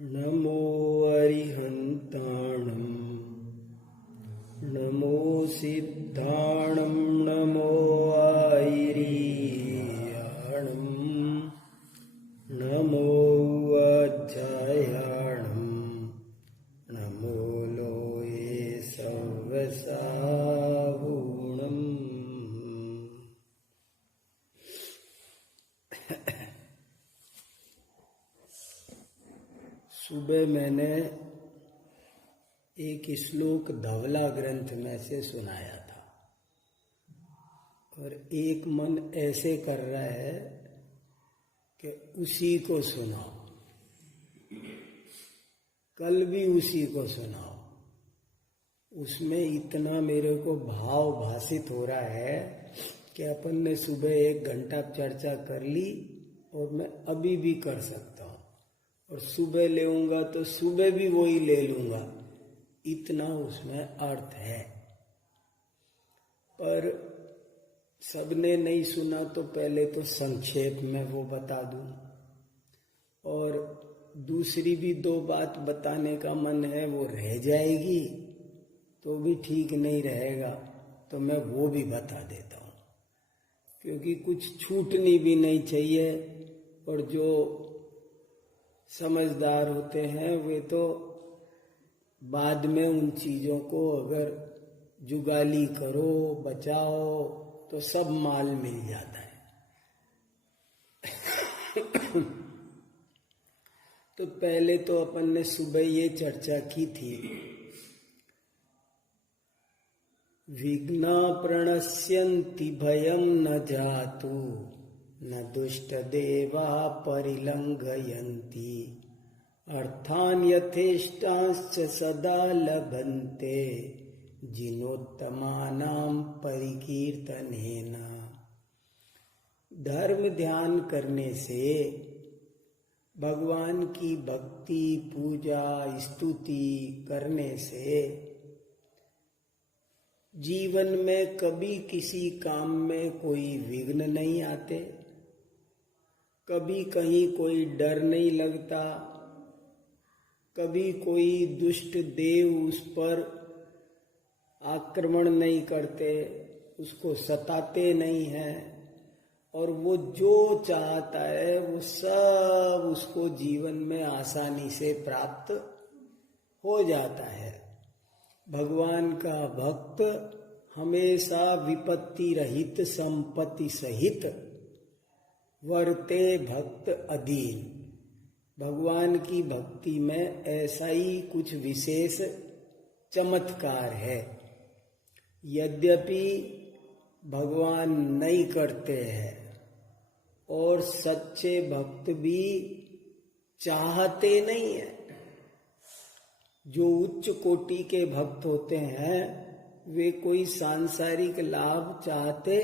नमो अरिहन्ताणं नमो सिद्धाणं नमो आयिरीयाणं नमो अध्यायाणं नमो लोये सर्वसाहुणम्। सुबह मैंने एक श्लोक धवला ग्रंथ में से सुनाया था और एक मन ऐसे कर रहा है कि उसी को सुनाओ, कल भी उसी को सुनाओ। उसमें इतना मेरे को भाव भासित हो रहा है कि अपन ने सुबह 1 घंटा चर्चा कर ली और मैं अभी भी कर सकता हूँ और सुबह लेऊंगा तो सुबह भी वही ले लूंगा, इतना उसमें अर्थ है। पर सबने नहीं सुना तो पहले तो संक्षेप में वो बता दूं, और दूसरी भी 2 बात बताने का मन है, वो रह जाएगी तो भी ठीक नहीं रहेगा, तो मैं वो भी बता देता हूँ, क्योंकि कुछ छूटनी भी नहीं चाहिए। और जो समझदार होते हैं वे तो बाद में उन चीजों को अगर जुगाली करो, बचाओ, तो सब माल मिल जाता है। तो पहले तो अपन ने सुबह ये चर्चा की थी, विघ्ना प्रणश्यन्ति भयं न जातु न दुष्ट देवा परिलंघयन्ति अर्थान यथेष्टांश्च सदा लभन्ते जिनोत्तमानां परिकीर्तनेन। धर्म ध्यान करने से, भगवान की भक्ति पूजा स्तुति करने से जीवन में कभी किसी काम में कोई विघ्न नहीं आते, कभी कहीं कोई डर नहीं लगता, कभी कोई दुष्ट देव उस पर आक्रमण नहीं करते, उसको सताते नहीं हैं, और वो जो चाहता है वो सब उसको जीवन में आसानी से प्राप्त हो जाता है। भगवान का भक्त हमेशा विपत्ति रहित संपत्ति सहित वर्ते भक्त अधीन। भगवान की भक्ति में ऐसा ही कुछ विशेष चमत्कार है। यद्यपि भगवान नहीं करते हैं और सच्चे भक्त भी चाहते नहीं है। जो उच्च कोटि के भक्त होते हैं वे कोई सांसारिक लाभ चाहते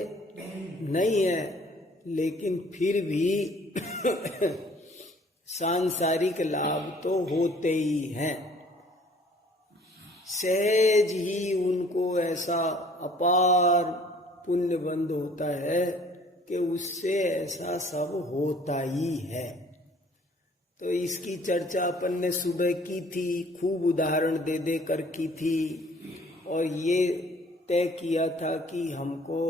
नहीं है, लेकिन फिर भी सांसारिक लाभ तो होते ही हैं। सहज ही उनको ऐसा अपार पुण्य बंध होता है कि उससे ऐसा सब होता ही है। तो इसकी चर्चा अपन ने सुबह की थी, खूब उदाहरण दे दे कर की थी, और ये तय किया था कि हमको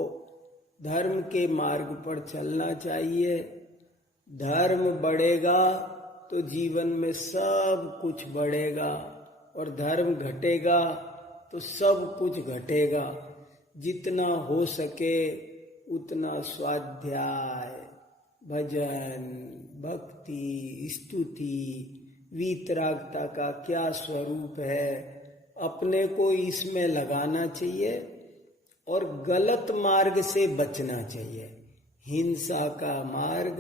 धर्म के मार्ग पर चलना चाहिए। धर्म बढ़ेगा तो जीवन में सब कुछ बढ़ेगा, और धर्म घटेगा तो सब कुछ घटेगा। जितना हो सके उतना स्वाध्याय, भजन, भक्ति, स्तुति, वीतरागता का क्या स्वरूप है, अपने को इसमें लगाना चाहिए और गलत मार्ग से बचना चाहिए। हिंसा का मार्ग,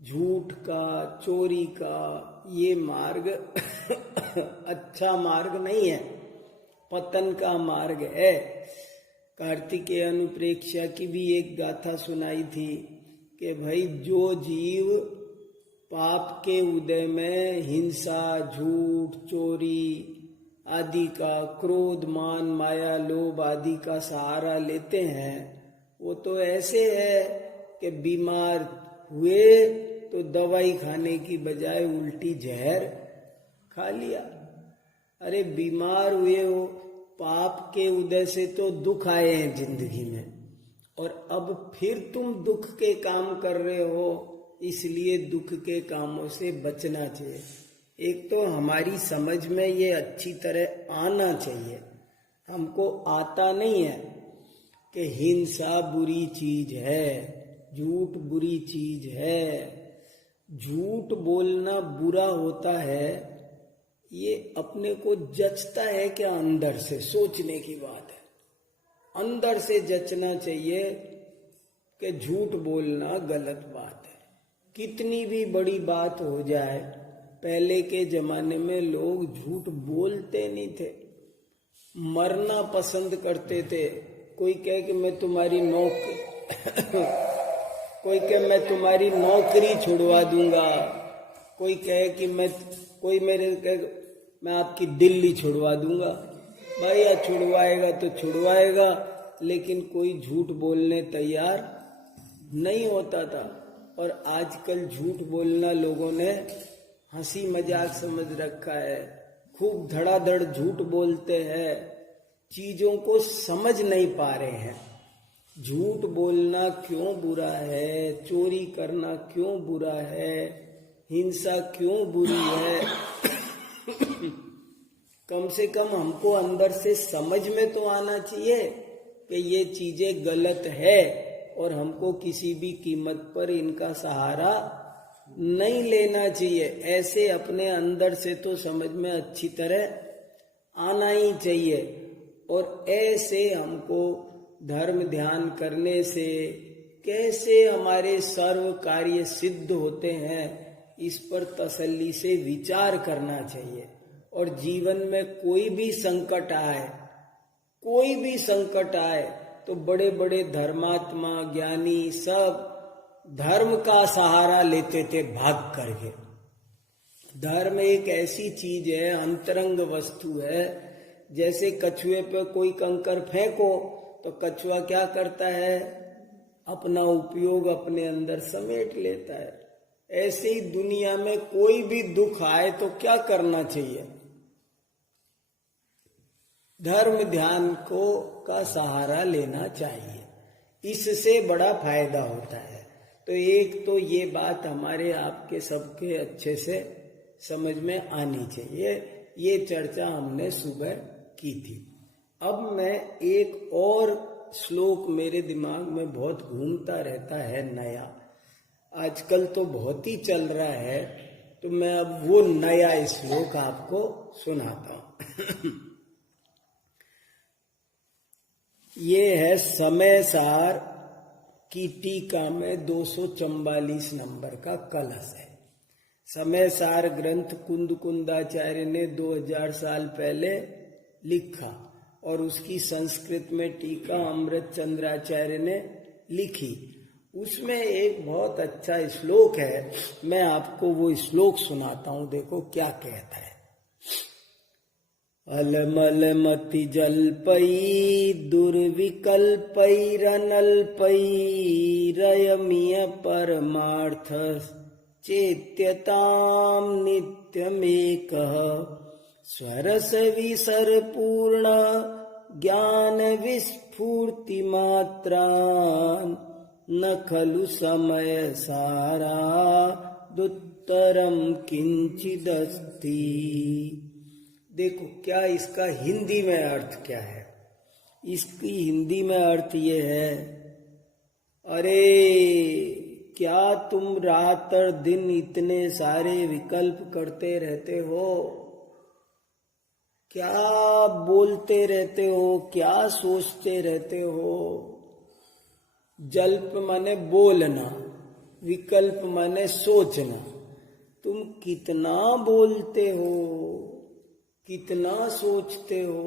झूठ का, चोरी का, ये मार्ग अच्छा मार्ग नहीं है, पतन का मार्ग है। कार्तिकेय अनुप्रेक्षा की भी एक गाथा सुनाई थी कि भाई जो जीव पाप के उदय में हिंसा, झूठ, चोरी आदि का, क्रोध, मान, माया, लोभ आदि का सहारा लेते हैं, वो तो ऐसे है कि बीमार हुए तो दवाई खाने की बजाय उल्टी जहर खा लिया। अरे बीमार हुए हो, पाप के उदय से तो दुख आए हैं जिंदगी में, और अब फिर तुम दुख के काम कर रहे हो, इसलिए दुख के कामों से बचना चाहिए। एक तो हमारी समझ में ये अच्छी तरह आना चाहिए, हमको आता नहीं है कि हिंसा बुरी चीज है, झूठ बुरी चीज है। झूठ बोलना बुरा होता है, ये अपने को जचता है क्या? अंदर से सोचने की बात है। अंदर से जचना चाहिए कि झूठ बोलना गलत बात है। कितनी भी बड़ी बात हो जाए, पहले के जमाने में लोग झूठ बोलते नहीं थे, मरना पसंद करते थे। कोई कहे कि मैं तुम्हारी कोई कहे मैं तुम्हारी नौकरी छुड़वा दूंगा, कोई कहे कि मैं आपकी दिल्ली छुड़वा दूंगा। भैया छुड़वाएगा तो छुड़वाएगा, लेकिन कोई झूठ बोलने तैयार नहीं होता था। और आजकल झूठ बोलना लोगों ने हंसी मजाक समझ रखा है, खूब धड़ाधड़ झूठ बोलते हैं, चीजों को समझ नहीं पा रहे हैं। झूठ बोलना क्यों बुरा है, चोरी करना क्यों बुरा है, हिंसा क्यों बुरी है। कम से कम हमको अंदर से समझ में तो आना चाहिए कि ये चीजें गलत है, और हमको किसी भी कीमत पर इनका सहारा नहीं लेना चाहिए। ऐसे अपने अंदर से तो समझ में अच्छी तरह आना ही चाहिए। और ऐसे हमको धर्म ध्यान करने से कैसे हमारे सर्व कार्य सिद्ध होते हैं, इस पर तसल्ली से विचार करना चाहिए। और जीवन में कोई भी संकट आए तो बड़े बड़े धर्मात्मा ज्ञानी सब धर्म का सहारा लेते थे भाग करके। धर्म एक ऐसी चीज है, अंतरंग वस्तु है। जैसे कछुए पे कोई कंकर फेंको तो कछुआ क्या करता है? अपना उपयोग अपने अंदर समेट लेता है। ऐसे ही दुनिया में कोई भी दुख आए तो क्या करना चाहिए? धर्म ध्यान का सहारा लेना चाहिए, इससे बड़ा फायदा होता है। तो एक तो ये बात हमारे आपके सबके अच्छे से समझ में आनी चाहिए। ये चर्चा हमने सुबह की थी। अब मैं एक और श्लोक मेरे दिमाग में बहुत घूमता रहता है, नया, आजकल तो बहुत ही चल रहा है, तो मैं अब वो नया श्लोक आपको सुनाता हूं। ये है समय सार की टीका में 244 नंबर का कलश है। समय सार ग्रंथ कुंद कुंदाचार्य ने 2000 साल पहले लिखा, और उसकी संस्कृत में टीका अमृत चंद्राचार्य ने लिखी। उसमें एक बहुत अच्छा श्लोक है, मैं आपको वो श्लोक सुनाता हूं, देखो क्या कहता है। अलमल मति जल्पई दुर्विकल्पैरनल्पै रयमीय परमार्थ चेत्यताम नित्यमेकः स्वरस विसरपूर्ण ज्ञान विस्फूर्ति मात्रान् न खलु समय सारा दुत्तरम किंचिदस्ति। देखो क्या इसका हिंदी में अर्थ क्या है। इसकी हिंदी में अर्थ ये है, अरे क्या तुम रात और दिन इतने सारे विकल्प करते रहते हो, क्या बोलते रहते हो, क्या सोचते रहते हो। जल्प माने बोलना, विकल्प माने सोचना। तुम कितना बोलते हो, कितना सोचते हो।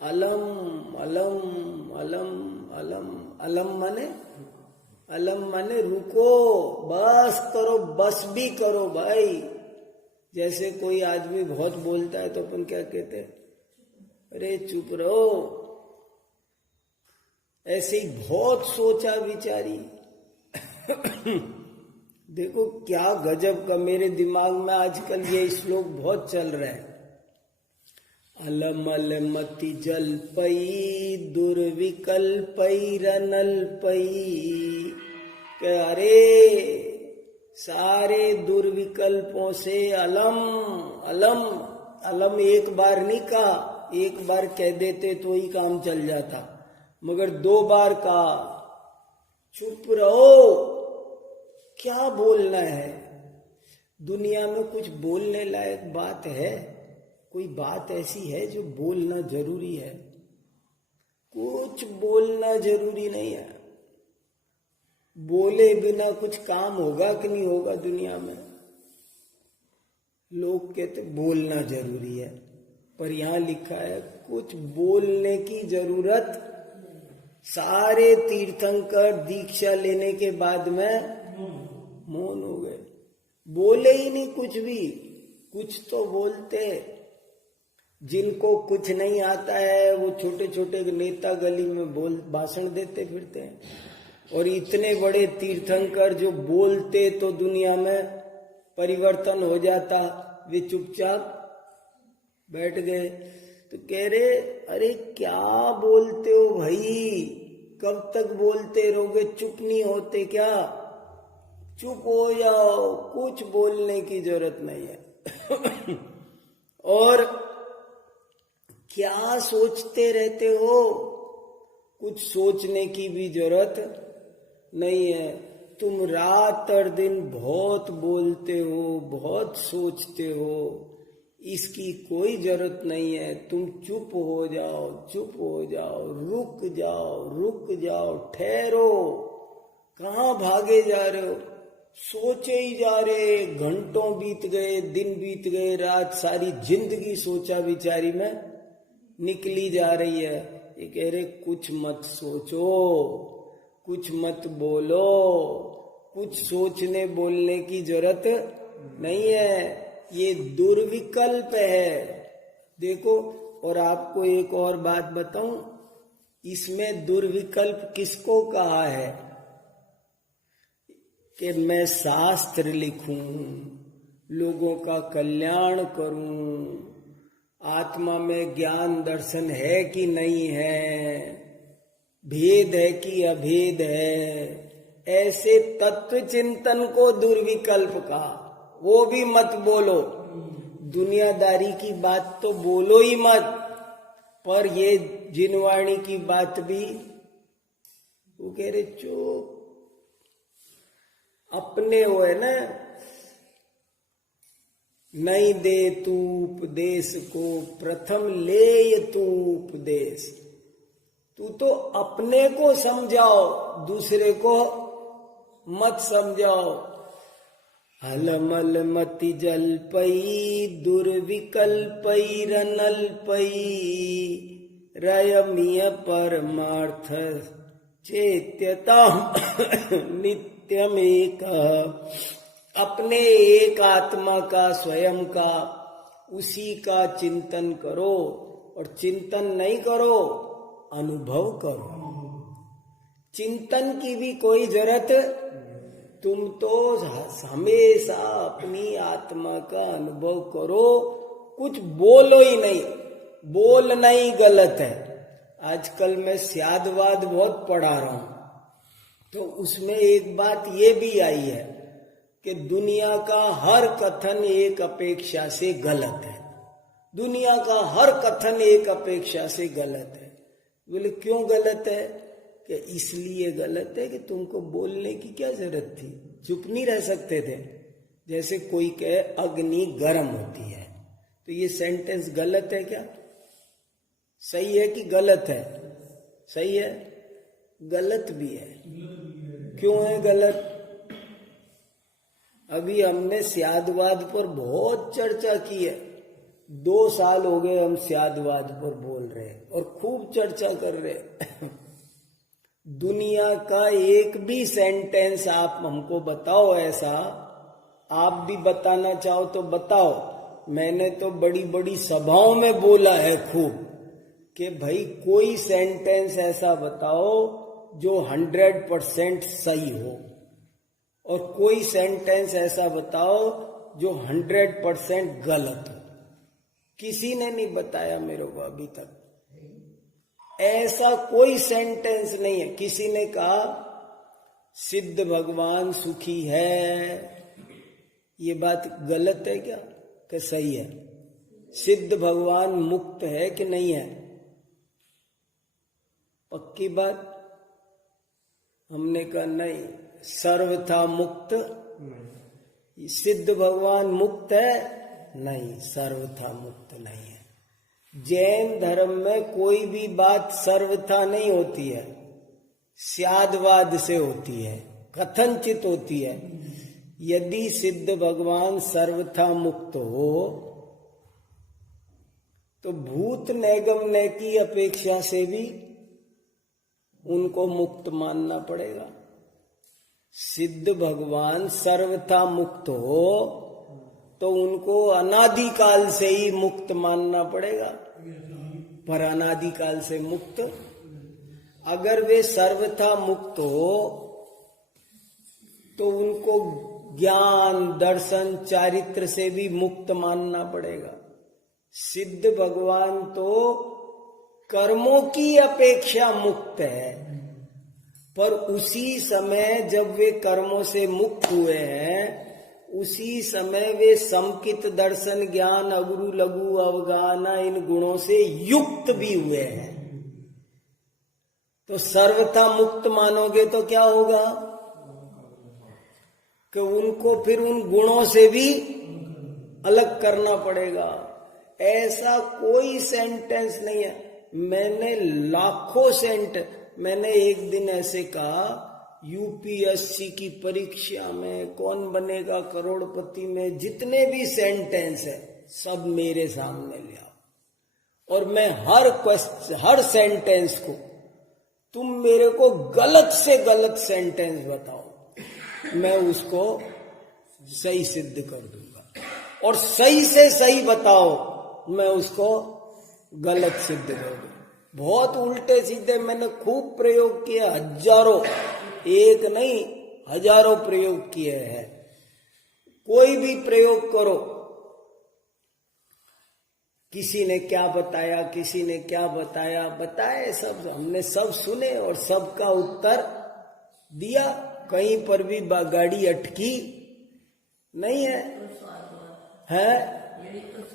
अलम अलम अलम अलम अलम माने रुको, बस करो, बस भी करो भाई। जैसे कोई आदमी बहुत बोलता है तो अपन क्या कहते हैं, अरे चुप रहो। ऐसे ही बहुत सोचा विचारी, देखो क्या गजब का, मेरे दिमाग में आजकल ये श्लोक बहुत चल रहा है। अलमल मति जल्पई दुर्विकल्पई रनल्पई, के अरे सारे दुर्विकल्पों से अलम अलम अलम एक बार नहीं कहा, एक बार कह देते तो ही काम चल जाता, मगर 2 बार कहा। चुप रहो, क्या बोलना है? दुनिया में कुछ बोलने लायक बात है? कोई बात ऐसी है जो बोलना जरूरी है? कुछ बोलना जरूरी नहीं है। बोले बिना कुछ काम होगा कि नहीं होगा दुनिया में? लोग कहते बोलना जरूरी है, पर यहां लिखा है कुछ बोलने की जरूरत। सारे तीर्थंकर दीक्षा लेने के बाद में मौन हो गए, बोले ही नहीं कुछ भी। कुछ तो बोलते। जिनको कुछ नहीं आता है वो छोटे छोटे नेता गली में भाषण देते फिरते हैं, और इतने बड़े तीर्थंकर जो बोलते तो दुनिया में परिवर्तन हो जाता, वे चुपचाप बैठ गए। तो कह रहे अरे क्या बोलते हो भाई, कब तक बोलते रहोगे, चुप नहीं होते क्या? चुप हो जाओ, कुछ बोलने की जरूरत नहीं है। और क्या सोचते रहते हो? कुछ सोचने की भी जरूरत नहीं है। तुम रात और दिन बहुत बोलते हो, बहुत सोचते हो, इसकी कोई जरूरत नहीं है। तुम चुप हो जाओ, चुप हो जाओ, रुक जाओ, रुक जाओ, ठहरो। कहाँ भागे जा रहे हो? सोचे ही जा रहे, घंटों बीत गए, दिन बीत गए, रात सारी जिंदगी सोचा विचारी में निकली जा रही है। ये कह रहे कुछ मत सोचो, कुछ मत बोलो, कुछ सोचने बोलने की जरूरत नहीं है। ये दुर्विकल्प है। देखो, और आपको एक और बात बताऊं, इसमें दुर्विकल्प किसको कहा है? कि मैं शास्त्र लिखूं, लोगों का कल्याण करूं, आत्मा में ज्ञान दर्शन है कि नहीं है, भेद है कि अभेद है, ऐसे तत्व चिंतन को दुर्विकल्प का। वो भी मत बोलो। दुनियादारी की बात तो बोलो ही मत, पर ये जिनवाणी की बात भी वो कह रहे चुप। अपने वो है ना, नहीं दे तू उपदेश को, प्रथम ले तू उपदेश। तू तो अपने को समझाओ, दूसरे को मत समझाओ। हलमल मति जल्पई दुर्विकल्पई रनल्पई, रयमीय परमार्थ चेत्यता नित्यमेक। अपने एक आत्मा का, स्वयं का, उसी का चिंतन करो, और चिंतन नहीं करो, अनुभव करो। चिंतन की भी कोई जरूरत, तुम तो हमेशा अपनी आत्मा का अनुभव करो, कुछ बोलो ही नहीं। बोलना ही गलत है। आजकल मैं स्यादवाद बहुत पढ़ा रहा हूं, तो उसमें एक बात ये भी आई है कि दुनिया का हर कथन एक अपेक्षा से गलत है। दुनिया का हर कथन एक अपेक्षा से गलत है। बोले क्यों गलत है? कि इसलिए गलत है कि तुमको बोलने की क्या जरूरत थी, चुप नहीं रह सकते थे। जैसे कोई कहे अग्नि गर्म होती है, तो ये सेंटेंस गलत है क्या? सही है कि गलत है? सही है, गलत भी है। क्यों है गलत? अभी हमने स्यादवाद पर बहुत चर्चा की है। 2 साल हो गए हम स्यादवाद पर बोल रहे हैं और खूब चर्चा कर रहे हैं। दुनिया का एक भी सेंटेंस आप हमको बताओ ऐसा, आप भी बताना चाहो तो बताओ। मैंने तो बड़ी बड़ी सभाओं में बोला है खूब कि भाई कोई सेंटेंस ऐसा बताओ जो 100% सही हो। और कोई सेंटेंस ऐसा बताओ जो 100% गलत हो। किसी ने नहीं बताया मेरे को अभी तक, ऐसा कोई सेंटेंस नहीं है। किसी ने कहा सिद्ध भगवान सुखी है, ये बात गलत है क्या कि सही है? सिद्ध भगवान मुक्त है कि नहीं है? पक्की बात? हमने कहा नहीं, सर्वथा मुक्त। सिद्ध भगवान मुक्त है? नहीं, सर्वथा मुक्त नहीं है। जैन धर्म में कोई भी बात सर्वथा नहीं होती है, स्यादवाद से होती है, कथनचित होती है। यदि सिद्ध भगवान सर्वथा मुक्त हो तो भूत नैगम्य की अपेक्षा से भी उनको मुक्त मानना पड़ेगा। सिद्ध भगवान सर्वथा मुक्त हो तो उनको अनादिकाल से ही मुक्त मानना पड़ेगा। पर अनादिकाल से मुक्त, अगर वे सर्वथा मुक्त हो तो उनको ज्ञान, दर्शन, चारित्र से भी मुक्त मानना पड़ेगा। सिद्ध भगवान तो कर्मों की अपेक्षा मुक्त है, पर उसी समय जब वे कर्मों से मुक्त हुए हैं, उसी समय वे समकित, दर्शन, ज्ञान, अगुरु, लघु, अवगाना इन गुणों से युक्त भी हुए हैं। तो सर्वथा मुक्त मानोगे तो क्या होगा कि उनको फिर उन गुणों से भी अलग करना पड़ेगा। ऐसा कोई सेंटेंस नहीं है। मैंने लाखों मैंने एक दिन ऐसे कहा, यूपीएससी की परीक्षा में कौन बनेगा करोड़पति में जितने भी सेंटेंस है सब मेरे सामने ले आओ, और मैं हर सेंटेंस को, तुम मेरे को गलत से गलत सेंटेंस बताओ, मैं उसको सही सिद्ध कर दूंगा, और सही से सही बताओ, मैं उसको गलत सिद्ध कर दूंगा। बहुत उल्टे सीधे मैंने खूब प्रयोग किया, हजारों, एक नहीं हजारों प्रयोग किए हैं। कोई भी प्रयोग करो, किसी ने क्या बताया, किसी ने क्या बताया, बताए सब, हमने सब सुने और सबका उत्तर दिया। कहीं पर भी गाड़ी अटकी नहीं है।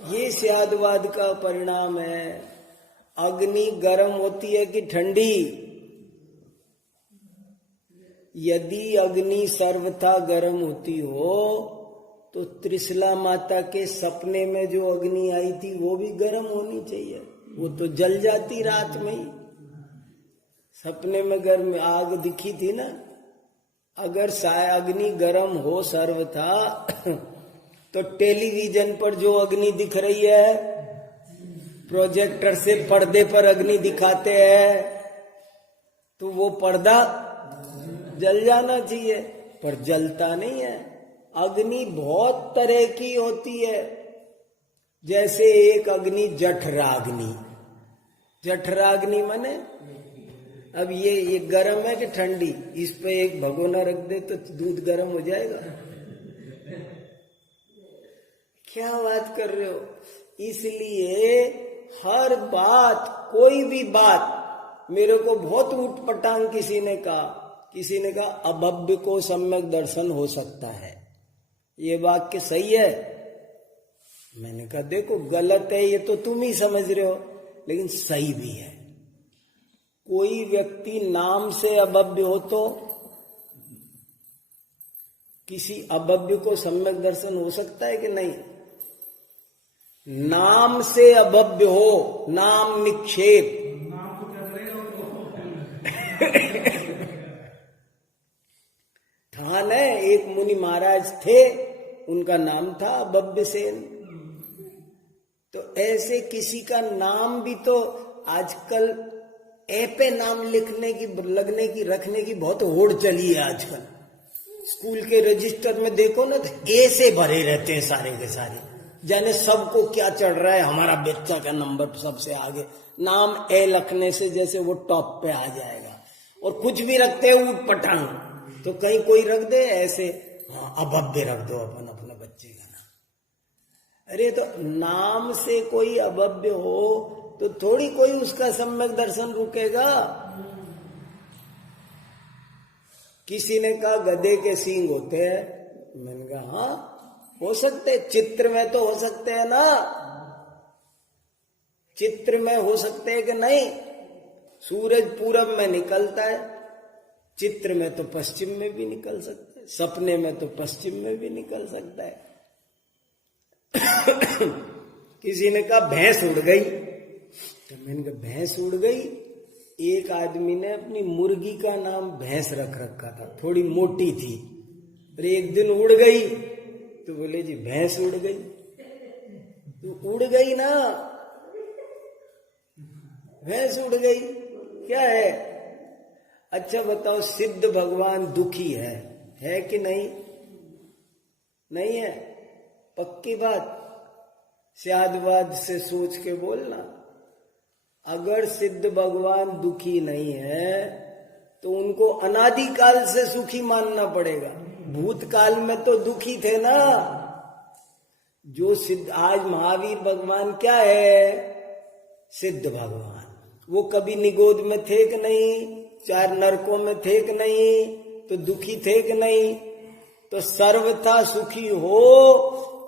ये स्यादवाद का परिणाम है। अग्नि गर्म होती है कि ठंडी? यदि अग्नि सर्वथा गर्म होती हो तो त्रिशला माता के सपने में जो अग्नि आई थी वो भी गर्म होनी चाहिए, वो तो जल जाती रात में ही। सपने में गर्म आग दिखी थी ना। अगर अग्नि गर्म हो सर्वथा तो टेलीविजन पर जो अग्नि दिख रही है, प्रोजेक्टर से पर्दे पर अग्नि दिखाते हैं, तो वो पर्दा जल जाना चाहिए, पर जलता नहीं है। अग्नि बहुत तरह की होती है। जैसे एक अग्नि जठराग्नि। जठराग्नि माने, अब ये गर्म है कि ठंडी? इस पे एक भगोना रख दे तो दूध गर्म हो जाएगा। क्या बात कर रहे हो? इसलिए हर बात, कोई भी बात, मेरे को बहुत ऊटपटांग किसी ने कहा अभव्य को सम्यक दर्शन हो सकता है। ये वाक्य सही है? मैंने कहा देखो गलत है, ये तो तुम ही समझ रहे हो, लेकिन सही भी है। कोई व्यक्ति नाम से अभव्य हो तो किसी अभव्य को सम्यक दर्शन हो सकता है कि नहीं? नाम से अभव्य हो, नाम निक्षेप। था न, एक मुनि महाराज थे, उनका नाम था अभव्य सेन। तो ऐसे किसी का नाम भी तो आजकल ए पे नाम लिखने की, लगने की, रखने की बहुत होड़ चली है आजकल। स्कूल के रजिस्टर में देखो ना तो ए से भरे रहते हैं सारे के सारे, जाने सबको क्या चढ़ रहा है, हमारा बच्चा का नंबर सबसे आगे। नाम ए लिखने से जैसे वो टॉप पे आ जाएगा, और कुछ भी रखते हैं ऊट पटांग। तो कहीं कोई रख दे ऐसे, हाँ अभव्य रख दो अपन अपने बच्चे का नाम। अरे तो नाम से कोई अभव्य हो तो थोड़ी कोई उसका सम्यक दर्शन रुकेगा। किसी ने कहा गधे के सींग होते हैं, मैंने कहा हाँ हो सकते, चित्र में तो हो सकते हैं ना, चित्र में हो सकते हैं कि नहीं। सूरज पूरब में निकलता है, चित्र में तो पश्चिम में भी निकल सकता है, सपने में तो पश्चिम में भी निकल सकता है। किसी ने कहा भैंस उड़ गई, तो मैंने कहा भैंस उड़ गई। एक आदमी ने अपनी मुर्गी का नाम भैंस रख रखा था, थोड़ी मोटी थी, और एक दिन उड़ गई तो बोले जी भैंस उड़ गई। तो उड़ गई ना, भैंस उड़ गई, क्या है? अच्छा बताओ, सिद्ध भगवान दुखी है कि नहीं? नहीं है, पक्की बात, स्यादवाद से सोच के बोलना। अगर सिद्ध भगवान दुखी नहीं है तो उनको अनादिकाल से सुखी मानना पड़ेगा। भूतकाल में तो दुखी थे ना। जो सिद्ध, आज महावीर भगवान क्या है? सिद्ध भगवान। वो कभी निगोद में थे कि नहीं? 4 नरकों में थे कि नहीं? तो दुखी थे कि नहीं? तो सर्वथा सुखी हो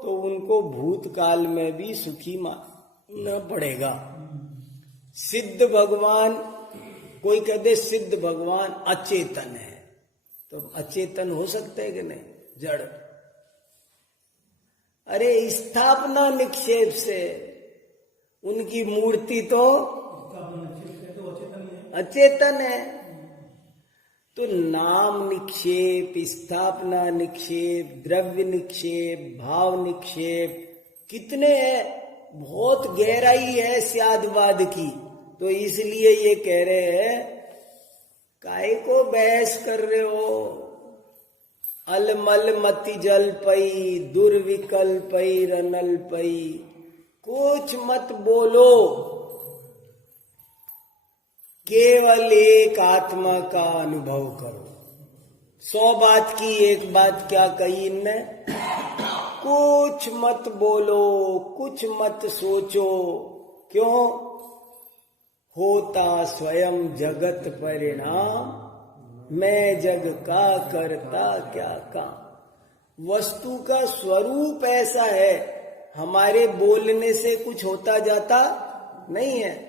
तो उनको भूतकाल में भी सुखी मानना पड़ेगा। सिद्ध भगवान, कोई कहते सिद्ध भगवान अचेतन है, तो अचेतन हो सकते हैं कि नहीं? जड़। अरे स्थापना निक्षेप से उनकी मूर्ति तो अचेतन है। तो नाम निक्षेप, स्थापना निक्षेप, द्रव्य निक्षेप, भाव निक्षेप कितने हैं, बहुत गहराई है स्यादवाद की। तो इसलिए ये कह रहे हैं, काहे को बहस कर रहे हो? अलमल मति जल पई, दुर्विकल पई रनल पई, कुछ मत बोलो, केवल एक आत्मा का अनुभव करो। 100 बात की एक बात क्या कही इनने? कुछ मत बोलो, कुछ मत सोचो। क्यों? होता स्वयं जगत परिणाम, मैं जग का करता क्या काम। वस्तु का स्वरूप ऐसा है, हमारे बोलने से कुछ होता जाता नहीं है।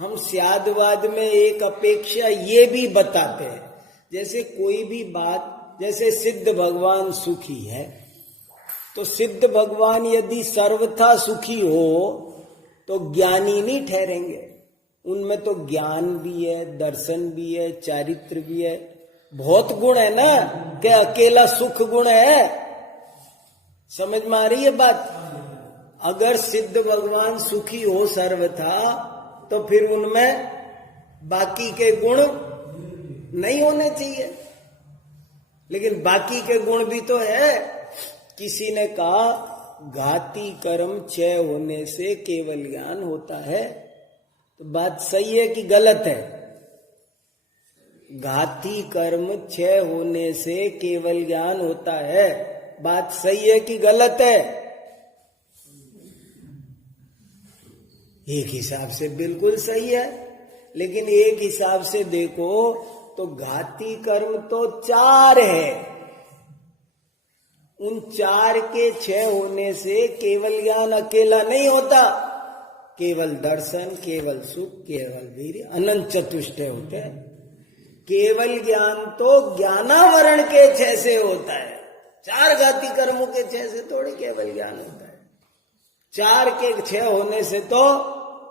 हम स्यादवाद में एक अपेक्षा ये भी बताते हैं, जैसे कोई भी बात, जैसे सिद्ध भगवान सुखी है, तो सिद्ध भगवान यदि सर्वथा सुखी हो तो ज्ञानी नहीं ठहरेंगे। उनमें तो ज्ञान भी है, दर्शन भी है, चारित्र भी है, बहुत गुण है ना। क्या अकेला सुख गुण है? समझ में आ रही है बात? अगर सिद्ध भगवान सुखी हो सर्वथा तो फिर उनमें बाकी के गुण नहीं होने चाहिए, लेकिन बाकी के गुण भी तो है। किसी ने कहा घाती कर्म क्षय होने से केवल ज्ञान होता है, तो बात सही है कि गलत है? घाती कर्म क्षय होने से केवल ज्ञान होता है, बात सही है कि गलत है? एक हिसाब से बिल्कुल सही है, लेकिन एक हिसाब से देखो तो घाती कर्म तो 4 है। उन 4 के क्षय होने से केवल ज्ञान अकेला नहीं होता। केवल दर्शन, केवल सुख, केवल वीर्य, अनंत चतुष्टय होते हैं। केवल ज्ञान तो ज्ञानावरण के क्षय से होता है। 4 घाती कर्मों के क्षय से थोड़ी केवल ज्ञान होता है। 4 के क्षय होने से तो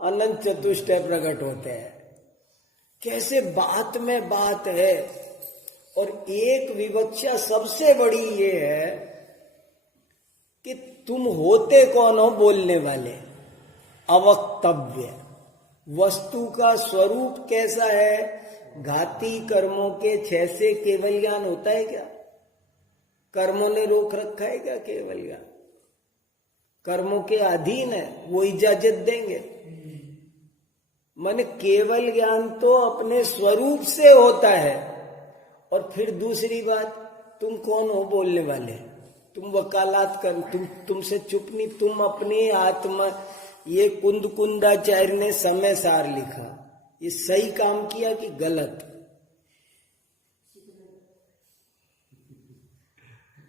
अनंत चतुष्टय प्रकट होते हैं। कैसे बात में बात है। और एक विवक्षा सबसे बड़ी ये है कि तुम होते कौन हो बोलने वाले? अवक्तव्य। वस्तु का स्वरूप कैसा है? घाती कर्मों के क्षय से केवल ज्ञान होता है क्या? कर्मों ने रोक रखा है क्या केवल ज्ञान? कर्मों के अधीन है, वो इजाजत देंगे। मन केवल ज्ञान तो अपने स्वरूप से होता है, और फिर दूसरी बात, तुम कौन हो बोलने वाले? तुम वकालत कर, तुमसे चुप नहीं। तुम अपनी आत्मा, ये कुंदाचार्य ने समय सार लिखा, ये सही काम किया कि गलत?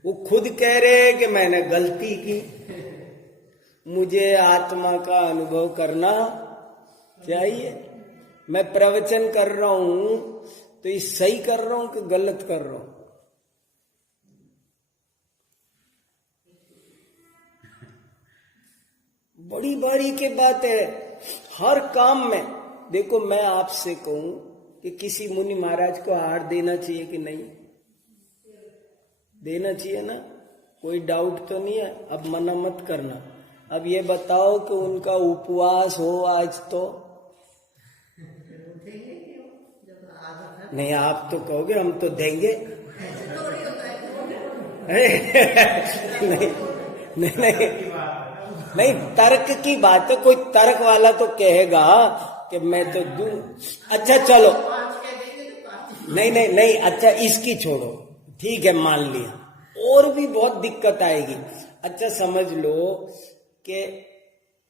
वो खुद कह रहे हैं कि मैंने गलती की, मुझे आत्मा का अनुभव करना चाहिए। मैं प्रवचन कर रहा हूं तो ये सही कर रहा हूं कि गलत कर रहा हूं? बड़ी बारी की बात है हर काम में। देखो, मैं आपसे कहूं कि किसी मुनि महाराज को आहार देना चाहिए कि नहीं देना चाहिए ना? कोई डाउट तो नहीं है? अब मना मत करना। अब ये बताओ कि उनका उपवास हो आज तो नहीं, आप तो कहोगे हम तो देंगे। नहीं नहीं नहीं नहीं, तर्क की बात है। कोई तर्क वाला तो कहेगा कि मैं तो दूं। अच्छा चलो, नहीं नहीं नहीं, अच्छा इसकी छोड़ो, ठीक है मान लिया, और भी बहुत दिक्कत आएगी। अच्छा समझ लो कि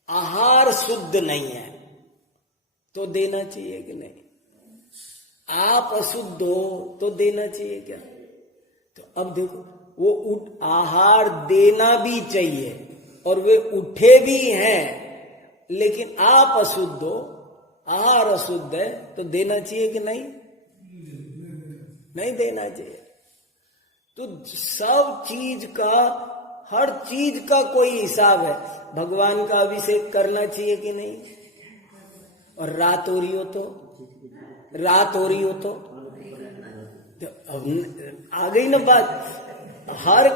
आहार शुद्ध नहीं है तो देना चाहिए कि नहीं? आप अशुद्ध हो तो देना चाहिए क्या? तो अब देखो, वो आहार देना भी चाहिए और वे उठे भी हैं, लेकिन आप अशुद्ध हो, आहार अशुद्ध है, तो देना चाहिए कि नहीं? नहीं देना चाहिए। तो सब चीज का, हर चीज का कोई हिसाब है। भगवान का अभिषेक करना चाहिए कि नहीं? और रात हो रही हो तो आ गई ना बात। हर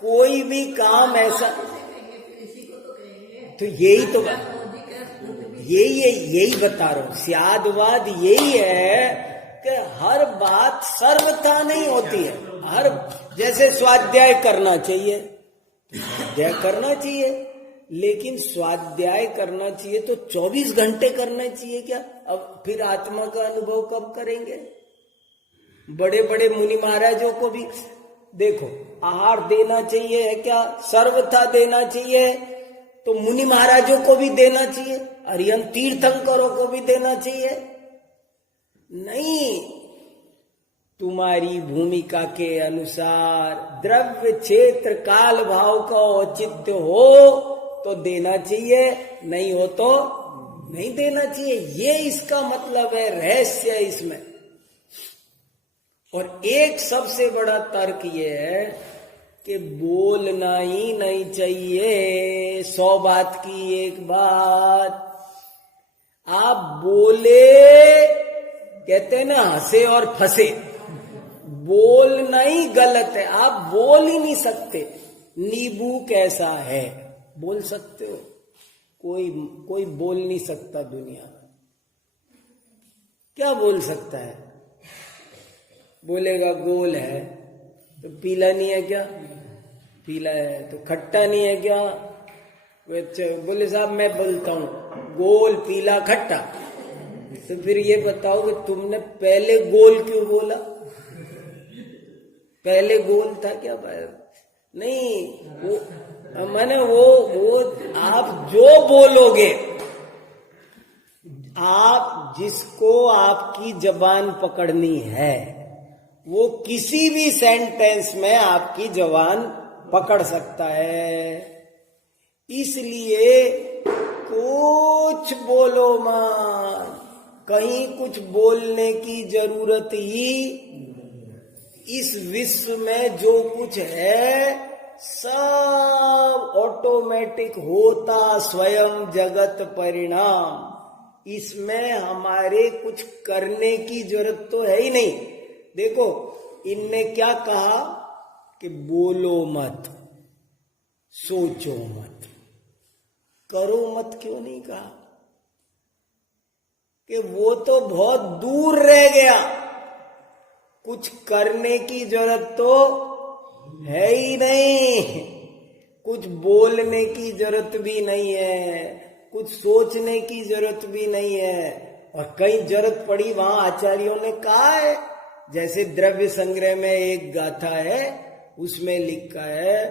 कोई भी काम ऐसा, तो यही तो यही बता रहा हूं। स्यादवाद यही है कि हर बात सर्वथा नहीं होती है। हर, जैसे स्वाध्याय करना चाहिए, स्वाध्याय करना चाहिए, लेकिन स्वाध्याय करना चाहिए तो 24 घंटे करना चाहिए क्या? अब फिर आत्मा का अनुभव कब करेंगे? बड़े बड़े मुनि महाराजों को भी देखो, आहार देना चाहिए है क्या? सर्वथा देना चाहिए। तो मुनि महाराजों को भी देना चाहिए, अरियन तीर्थंकरों को भी देना चाहिए। नहीं, तुम्हारी भूमिका के अनुसार द्रव्य क्षेत्र काल भाव का औचित्य हो तो देना चाहिए, नहीं हो तो नहीं देना चाहिए। ये इसका मतलब है, रहस्य है इसमें। और एक सबसे बड़ा तर्क ये है कि बोलना ही नहीं चाहिए। 100 बात की एक बात, आप बोले, कहते हैं ना हंसे और फंसे, बोलना ही गलत है। आप बोल ही नहीं सकते। नींबू कैसा है बोल सकते हो? कोई बोल नहीं सकता दुनिया में। क्या बोल सकता है? बोलेगा गोल है तो पीला नहीं है क्या? पीला है तो खट्टा नहीं है क्या? बोले साहब मैं बोलता हूं गोल पीला खट्टा, तो फिर ये बताओ कि तुमने पहले गोल क्यों बोला? पहले गोल था क्या? नहीं, वो मैंने वो आप जो बोलोगे, आप जिसको आपकी जबान पकड़नी है वो किसी भी सेंटेंस में आपकी जबान पकड़ सकता है। इसलिए कुछ बोलो मत, कहीं कुछ बोलने की जरूरत ही, इस विश्व में जो कुछ है सब ऑटोमेटिक होता स्वयं जगत परिणाम। इसमें हमारे कुछ करने की जरूरत तो है ही नहीं। देखो, इनने क्या कहा कि बोलो मत, सोचो मत, करो मत क्यों नहीं कहा? कि वो तो बहुत दूर रह गया। कुछ करने की जरूरत तो है ही नहीं, कुछ बोलने की जरूरत भी नहीं है, कुछ सोचने की जरूरत भी नहीं है। और कहीं जरूरत पड़ी वहां आचार्यों ने कहा है जैसे द्रव्य संग्रह में एक गाथा है, उसमें लिखा है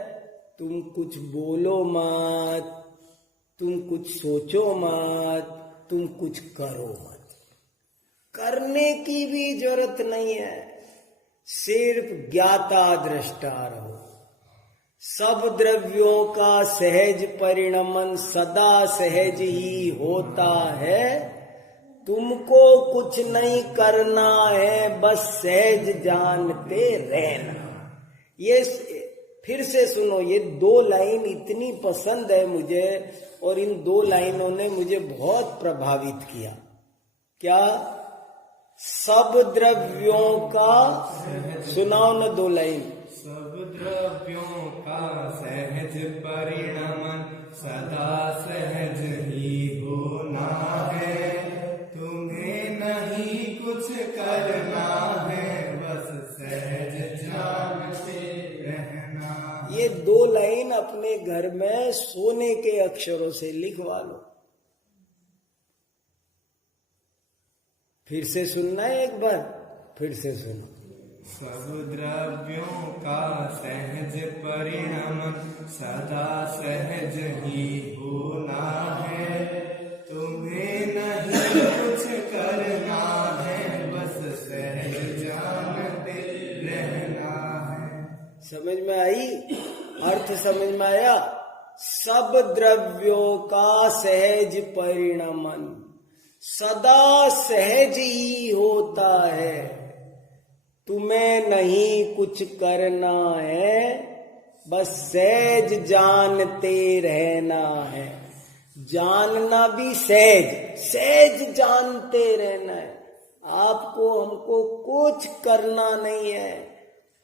तुम कुछ बोलो मत, तुम कुछ सोचो मत, तुम कुछ करो मत। करने की भी जरूरत नहीं है, सिर्फ ज्ञाता दृष्टा रहो। सब द्रव्यों का सहज परिणमन सदा सहज ही होता है। तुमको कुछ नहीं करना है, बस सहज जानते रहना। ये फिर से सुनो, ये 2 लाइन इतनी पसंद है मुझे, और इन 2 लाइनों ने मुझे बहुत प्रभावित किया। क्या? सब द्रव्यों का, सुनाओ ना 2 लाइन। सब द्रव्यों का सहज परिणमन सदा सहज ही होना है। तुम्हें नहीं कुछ करना है, बस सहज जानते रहना। ये 2 लाइन अपने घर में सोने के अक्षरों से लिखवा लो। फिर से सुनना है एक बार, फिर से सुनो। सब द्रव्यों का सहज परिणमन सदा सहज ही होना है। तुम्हें नहीं कुछ करना है, बस सहज जानते रहना है। समझ में आई? अर्थ समझ में आया? सब द्रव्यों का सहज परिणमन सदा सहज ही होता है। तुम्हें नहीं कुछ करना है, बस सहज जानते रहना है। जानना भी सहज, सहज जानते रहना है। आपको हमको कुछ करना नहीं है,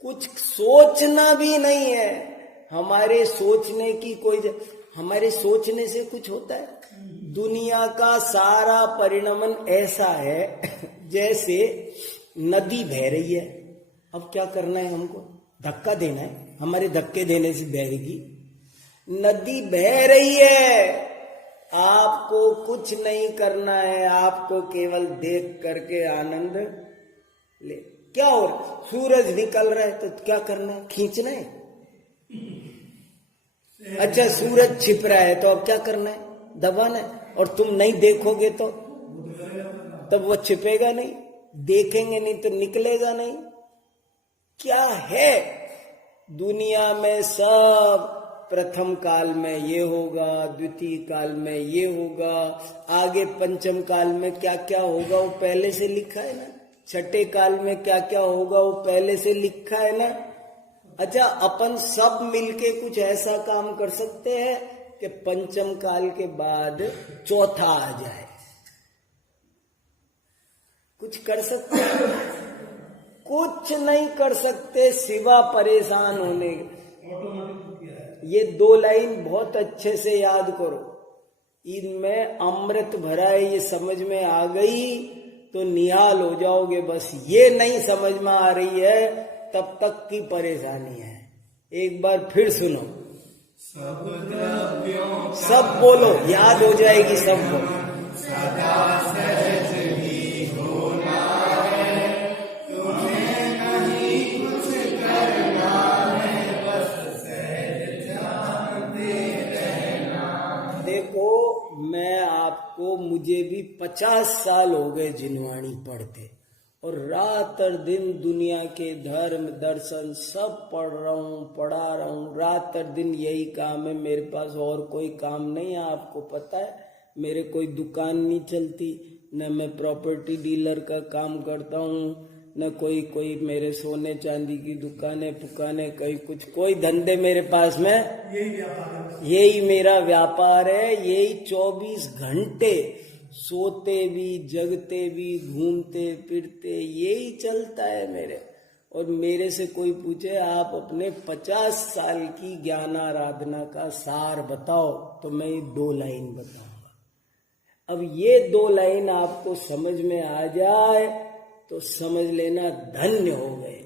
कुछ सोचना भी नहीं है। हमारे सोचने की हमारे सोचने से कुछ होता है? दुनिया का सारा परिणमन ऐसा है जैसे नदी बह रही है। अब क्या करना है हमको? धक्का देना है, हमारे धक्के देने से बहेगी। नदी बह रही है, आपको कुछ नहीं करना है, आपको केवल देख करके आनंद ले। क्या हो रहा है? सूरज निकल रहा है तो क्या करना है? खींचना है। अच्छा, सूरज छिप रहा है तो अब क्या करना है? दबाना है। और तुम नहीं देखोगे तो तब वो छिपेगा नहीं, देखेंगे नहीं तो निकलेगा नहीं। क्या है दुनिया में? सब प्रथम काल में ये होगा, द्वितीय काल में ये होगा, आगे पंचम काल में क्या क्या होगा वो पहले से लिखा है ना। छठे काल में क्या क्या होगा वो पहले से लिखा है ना। अच्छा, अपन सब मिलके कुछ ऐसा काम कर सकते हैं कि पंचम काल के बाद चौथा आ जाए? कुछ कर सकते हैं? कुछ नहीं कर सकते सिवा परेशान होने। ये 2 लाइन बहुत अच्छे से याद करो, इनमें अमृत भरा है। ये समझ में आ गई तो निहाल हो जाओगे। बस ये नहीं समझ में आ रही है तब तक की परेशानी है। एक बार फिर सुनो। सब द्रव्यों सब बोलो, याद हो जाएगी। सब बोलो। सदा सहज ही होना है। तुम्हें नहीं कुछ करना है, बस सहज जानते रहना। देखो, मैं आपको, मुझे भी 50 साल हो गए जिनवाणी पढ़ते, और रात और दिन दुनिया के धर्म दर्शन सब पढ़ रहा हूँ, पढ़ा रहा हूँ। रात और दिन यही काम है मेरे पास, और कोई काम नहीं है। आपको पता है मेरे कोई दुकान नहीं चलती, न मैं प्रॉपर्टी डीलर का काम करता हूँ, न कोई मेरे सोने चांदी की दुकानें पुकाने, कहीं कुछ, कोई धंधे मेरे पास में। यही मेरा व्यापार है। यही 24 घंटे सोते भी, जगते भी, घूमते फिरते यही चलता है मेरे। और मेरे से कोई पूछे आप अपने 50 साल की ज्ञान आराधना का सार बताओ, तो मैं ये 2 लाइन बताऊंगा। अब ये 2 लाइन आपको समझ में आ जाए तो समझ लेना धन्य हो गए।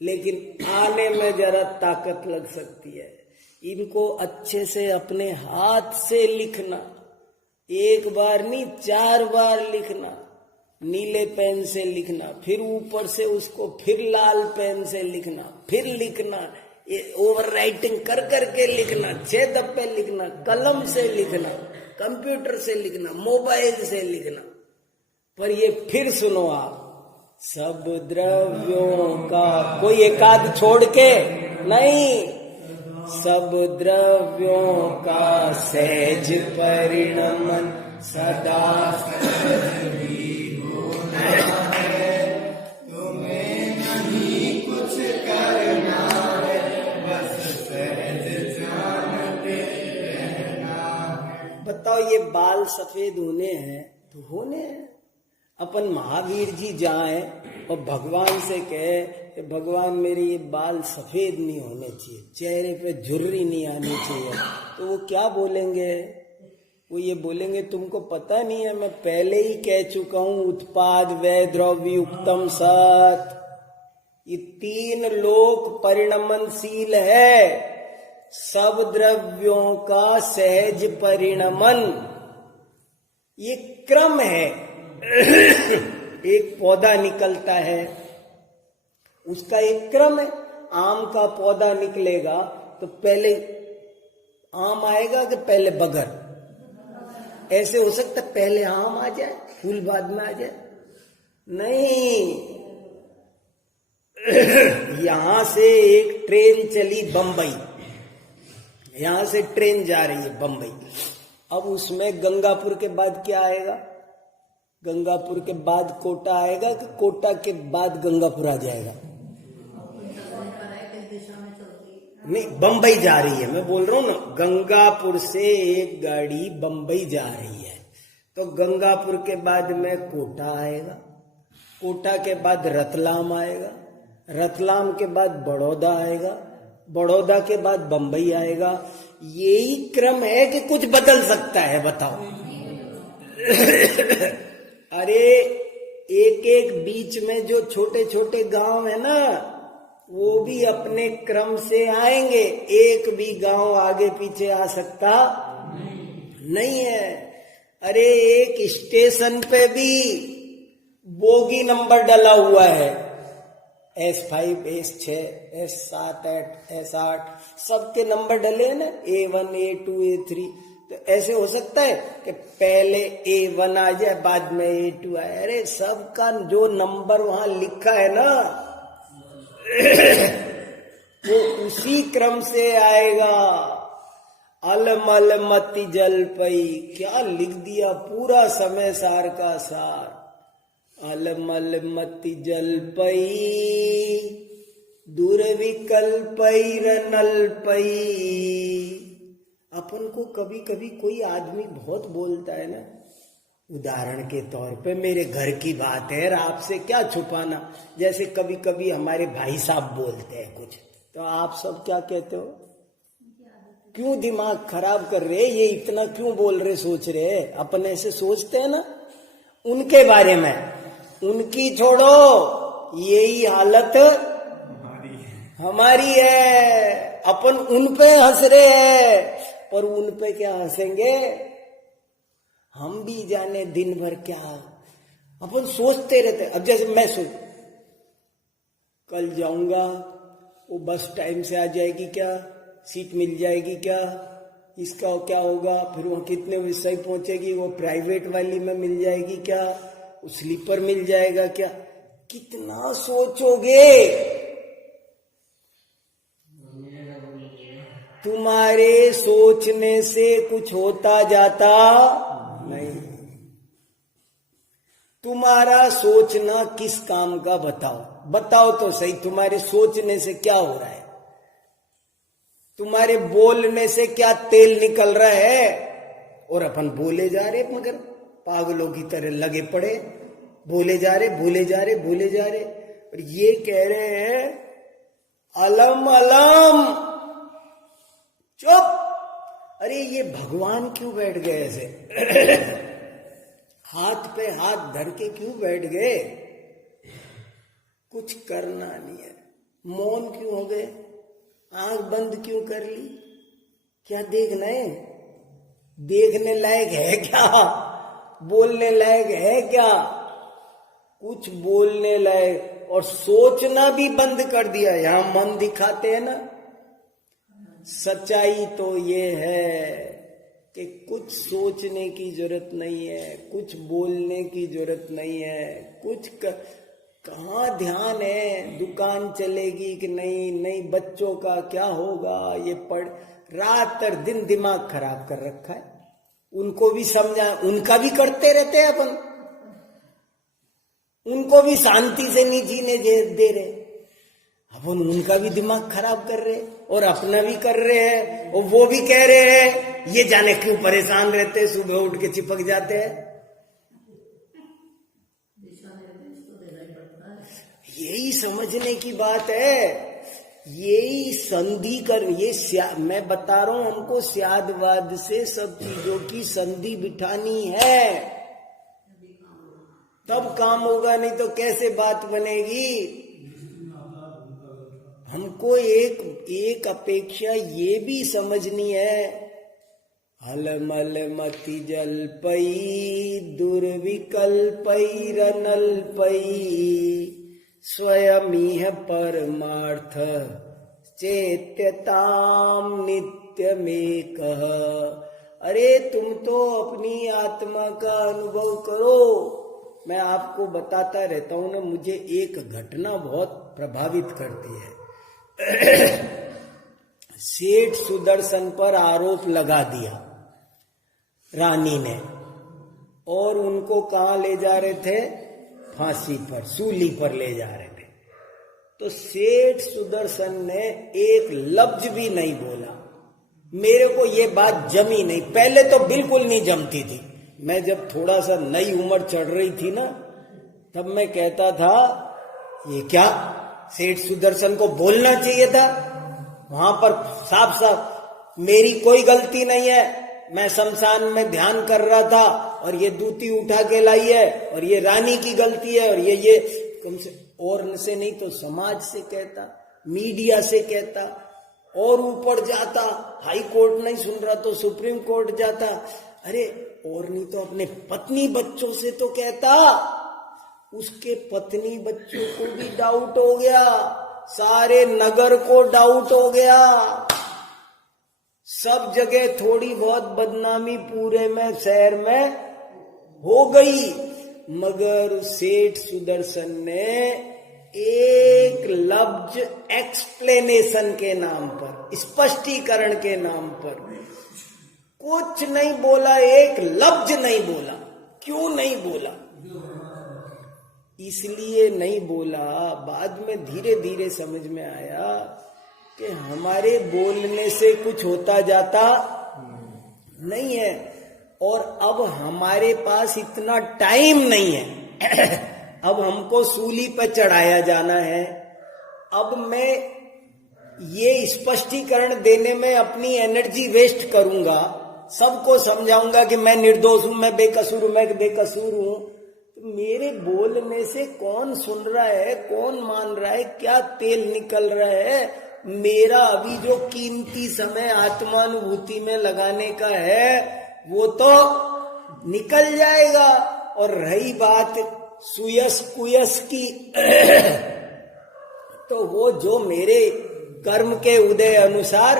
लेकिन आने में जरा ताकत लग सकती है। इनको अच्छे से अपने हाथ से लिखना, एक बार नहीं 4 बार लिखना। नीले पेन से लिखना, फिर ऊपर से उसको फिर लाल पेन से लिखना, फिर लिखना, ये ओवर राइटिंग कर करके लिखना, 6 दफे लिखना, कलम से लिखना, कंप्यूटर से लिखना, मोबाइल से लिखना। पर ये फिर सुनो आप, सब द्रव्यों का, कोई एकाध छोड़ के नहीं, सब द्रव्यों का सहज परिणमन सदा तुम्हें नहीं कुछ करना है, बस सहज जानते रहना है। बताओ, ये बाल सफेद होने हैं तो होने हैं। अपन महावीर जी जाएं और भगवान से कहे कि भगवान मेरे ये बाल सफेद नहीं होने चाहिए, चेहरे पे झुर्री नहीं आनी चाहिए, तो वो क्या बोलेंगे? वो ये बोलेंगे तुमको पता नहीं है, मैं पहले ही कह चुका हूं, उत्पाद वै द्रव्य उत्तम सत, ये 3 लोक परिणमनशील है। सब द्रव्यों का सहज परिणमन, ये क्रम है। एक पौधा निकलता है, उसका एक क्रम है। आम का पौधा निकलेगा तो पहले आम आएगा कि पहले बगर? ऐसे हो सकता पहले आम आ जाए फूल बाद में आ जाए? नहीं। यहां से एक ट्रेन चली बंबई, यहां से ट्रेन जा रही है बंबई। अब उसमें गंगापुर के बाद क्या आएगा? गंगापुर के बाद कोटा आएगा कि कोटा के बाद गंगापुर आ जाएगा? नहीं, बंबई जा रही है, मैं बोल रहा हूं ना, गंगापुर से एक गाड़ी बंबई जा रही है, तो गंगापुर के बाद में कोटा आएगा, कोटा के बाद रतलाम आएगा, रतलाम के बाद बड़ौदा आएगा, बड़ौदा के बाद बंबई आएगा। यही क्रम है कि कुछ बदल सकता है? बताओ। अरे एक एक बीच में जो छोटे छोटे गांव है ना, वो भी अपने क्रम से आएंगे। एक भी गांव आगे पीछे आ सकता नहीं है। अरे एक स्टेशन पे भी बोगी नंबर डला हुआ है, S5, S6, S7, S8, सबके नंबर डले हैं ना, A1, A2, A3। तो ऐसे हो सकता है कि पहले A1 आ जाए बाद में A2 आए? अरे सबका जो नंबर वहां लिखा है ना, वो उसी क्रम से आएगा। अलमल मति जल पई, क्या लिख दिया पूरा समय सार का सार। अलमल मति जल पई, दुर्विकल्पई रनल पई। अपन को कभी कभी कोई आदमी बहुत बोलता है ना, उदाहरण के तौर पे मेरे घर की बात है, आपसे क्या छुपाना। जैसे कभी कभी हमारे भाई साहब बोलते हैं कुछ, तो आप सब क्या कहते हो? क्यों दिमाग खराब कर रहे, ये इतना क्यों बोल रहे, सोच रहे? अपन ऐसे सोचते हैं ना उनके बारे में। उनकी छोड़ो, यही हालत हमारी है। अपन उन पे हंस रहे हैं, पर उन पे क्या हंसेंगे? हम भी जाने दिन भर क्या अपन सोचते रहते। अब जैसे मैं कल जाऊंगा, वो बस टाइम से आ जाएगी क्या, सीट मिल जाएगी क्या, इसका क्या होगा, फिर वहां कितने बजे सही पहुंचेगी, वो प्राइवेट वाली में मिल जाएगी क्या, वो स्लीपर मिल जाएगा क्या? कितना सोचोगे? तुम्हारे सोचने से कुछ होता जाता नहीं। तुम्हारा सोचना किस काम का? बताओ तो सही, तुम्हारे सोचने से क्या हो रहा है? तुम्हारे बोलने से क्या तेल निकल रहा है? और अपन बोले जा रहे, मगर पागलों की तरह लगे पड़े, बोले जा रहे। और ये कह रहे हैं अलम अलम, चुप। अरे ये भगवान क्यों बैठ गए ऐसे? हाथ पे हाथ धर के क्यों बैठ गए? कुछ करना नहीं है, मौन क्यों हो गए? आंख बंद क्यों कर ली? क्या देखना है? देखने लायक है क्या? बोलने लायक है क्या? कुछ बोलने लायक, और सोचना भी बंद कर दिया। यहां मन दिखाते हैं ना। सच्चाई तो ये है कि कुछ सोचने की जरूरत नहीं है, कुछ बोलने की जरूरत नहीं है, कुछ कहाँ ध्यान है, दुकान चलेगी कि नहीं, बच्चों का क्या होगा, ये पढ़, रात और दिन दिमाग खराब कर रखा है। उनको भी समझा, उनका भी करते रहते हैं अपन, उनको भी शांति से नहीं जीने दे रहे, अपन उनका भी दिमाग खराब कर रहे और अपना भी कर रहे हैं। और वो भी कह रहे हैं ये जाने क्यों परेशान रहते हैं, सुबह उठ के चिपक जाते हैं। यही समझने की बात है, यही संधि कर, ये मैं बता रहा हूं, हमको स्यादवाद से सब चीजों की संधि बिठानी है, तब काम होगा, नहीं तो कैसे बात बनेगी। हमको एक अपेक्षा ये भी समझनी है, हलमल मति जलपई दुर्विकल्पई रनल्पई स्वयमिह परमार्थ चेत्यताम नित्यमेकः। अरे तुम तो अपनी आत्मा का अनुभव करो। मैं आपको बताता रहता हूं ना, मुझे एक घटना बहुत प्रभावित करती है। सेठ सुदर्शन पर आरोप लगा दिया रानी ने, और उनको कहाँ ले जा रहे थे, फांसी पर, सूली पर ले जा रहे थे। तो सेठ सुदर्शन ने एक लफ्ज भी नहीं बोला। मेरे को ये बात जमी नहीं, पहले तो बिल्कुल नहीं जमती थी। मैं जब थोड़ा सा नई उम्र चढ़ रही थी ना, तब मैं कहता था ये क्या, सेठ सुदर्शन को बोलना चाहिए था वहां पर साफ साफ, मेरी कोई गलती नहीं है, मैं शमशान में ध्यान कर रहा था और ये दूती उठा के लाई है, और ये रानी की गलती है, और ये कम से और से नहीं तो समाज से कहता, मीडिया से कहता, और ऊपर जाता, हाई कोर्ट नहीं सुन रहा तो सुप्रीम कोर्ट जाता। अरे और नहीं तो अपने पत्नी बच्चों से तो कहता। उसके पत्नी बच्चों को भी डाउट हो गया, सारे नगर को डाउट हो गया, सब जगह थोड़ी बहुत बदनामी पूरे में शहर में हो गई। मगर सेठ सुदर्शन ने एक लफ्ज एक्सप्लेनेशन के नाम पर, स्पष्टीकरण के नाम पर कुछ नहीं बोला, एक लफ्ज नहीं बोला। क्यों नहीं बोला? इसलिए नहीं बोला, बाद में धीरे धीरे समझ में आया कि हमारे बोलने से कुछ होता जाता नहीं है, और अब हमारे पास इतना टाइम नहीं है। अब हमको सूली पर चढ़ाया जाना है। अब मैं ये स्पष्टीकरण देने में अपनी एनर्जी वेस्ट करूंगा, सबको समझाऊंगा कि मैं निर्दोष हूं, मैं बेकसूर हूं। मेरे बोलने से कौन सुन रहा है, कौन मान रहा है, क्या तेल निकल रहा है? मेरा अभी जो कीमती समय आत्मानुभूति में लगाने का है वो तो निकल जाएगा। और रही बात सुयस कुयस की, तो वो जो मेरे कर्म के उदय अनुसार,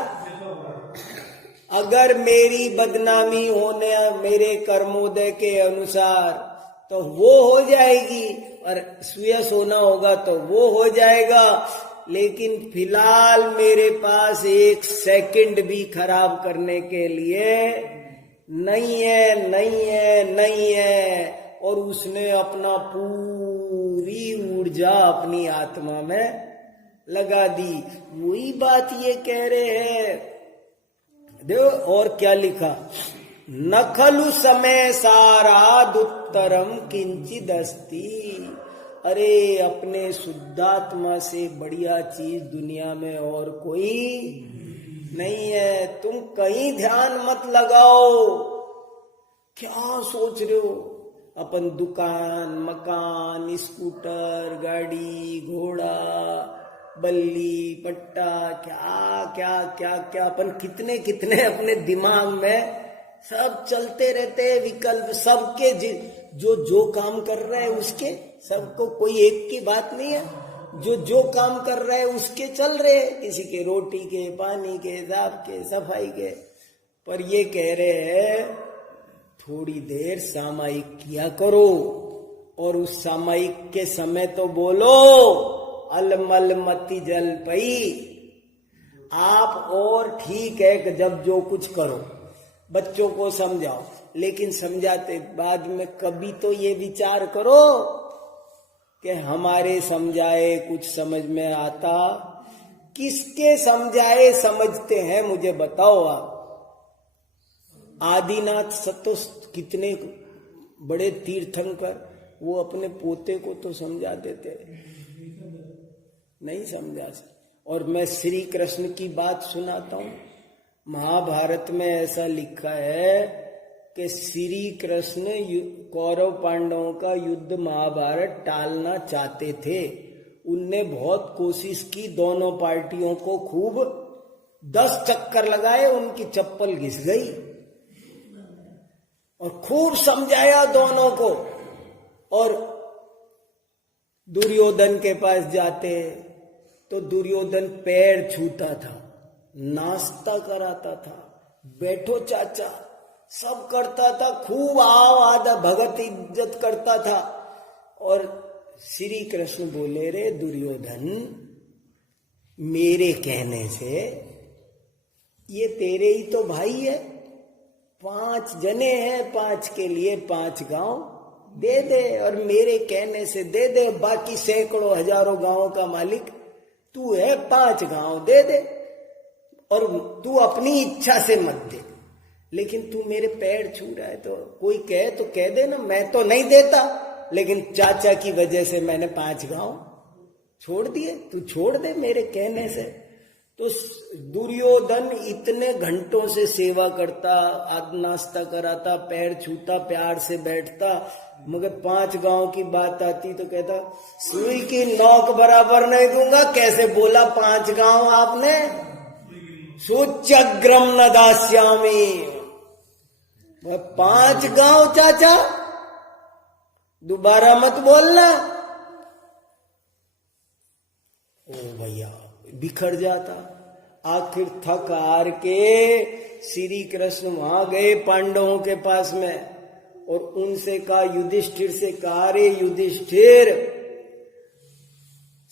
अगर मेरी बदनामी होने मेरे कर्मोदय के अनुसार तो वो हो जाएगी, और सुयस होना होगा तो वो हो जाएगा। लेकिन फिलहाल मेरे पास एक सेकंड भी खराब करने के लिए नहीं है। और उसने अपना पूरी ऊर्जा अपनी आत्मा में लगा दी। वही बात ये कह रहे हैं, देखो और क्या लिखा, न खलु समय सारादुत्तरम किंचिदस्ति। अरे अपने शुद्धात्मा से बढ़िया चीज दुनिया में और कोई नहीं है। तुम कहीं ध्यान मत लगाओ, क्या सोच रहे हो? अपन दुकान, मकान, स्कूटर, गाड़ी, घोड़ा, बल्ली, पट्टा, क्या क्या क्या क्या अपन कितने अपने दिमाग में सब चलते रहते हैं विकल्प। सबके जो जो काम कर रहा है उसके, सबको कोई एक की बात नहीं है, जो जो काम कर रहा है उसके चल रहे हैं, किसी के रोटी के, पानी के, दाब के, सफाई के। पर ये कह रहे हैं थोड़ी देर सामायिक किया करो, और उस सामायिक के समय तो बोलो अलमल मति जल पई। आप और ठीक है कि जब जो कुछ करो बच्चों को समझाओ, लेकिन समझाते बाद में कभी तो ये विचार करो कि हमारे समझाए कुछ समझ में आता, किसके समझाए समझते हैं, मुझे बताओ आप। आदिनाथ सतो कितने बड़े तीर्थंकर, वो अपने पोते को तो समझा देते, नहीं समझा सकते। और मैं श्री कृष्ण की बात सुनाता हूं, महाभारत में ऐसा लिखा है कि श्री कृष्ण कौरव पांडवों का युद्ध महाभारत टालना चाहते थे। उनने बहुत कोशिश की, दोनों पार्टियों को खूब 10 चक्कर लगाए, उनकी चप्पल घिस गई, और खूब समझाया दोनों को। और दुर्योधन के पास जाते तो दुर्योधन पैर छूता था, नाश्ता कराता था, बैठो चाचा सब करता था, खूब आओ आधा भगत इज्जत करता था। और श्री कृष्ण बोले, रे दुर्योधन, मेरे कहने से ये तेरे ही तो भाई है, 5 जने हैं, 5 के लिए 5 गांव दे दे, और मेरे कहने से दे दे, बाकी सैकड़ों हजारों गांवों का मालिक तू है, 5 गांव दे दे, और तू अपनी इच्छा से मत दे, लेकिन तू मेरे पैर छू रहा है तो कोई कहे तो कह दे ना, मैं तो नहीं देता, लेकिन चाचा की वजह से मैंने 5 गांव छोड़ दिए, तू छोड़ दे मेरे कहने से। तो दुर्योधन इतने घंटों से सेवा करता, नाश्ता कराता, पैर छूता, प्यार से बैठता, मगर 5 गांव की बात आती तो कहता सुई की नोक बराबर नहीं दूंगा। कैसे बोला 5 गांव आपने? सूच्यग्रम न दास्यामी, 5 गांव चाचा, दोबारा मत बोलना। ओ भैया बिखर जाता। आखिर थक हार के श्री कृष्ण वहां गए पांडवों के पास में, और उनसे कहा, युधिष्ठिर से कहा, रे युधिष्ठिर,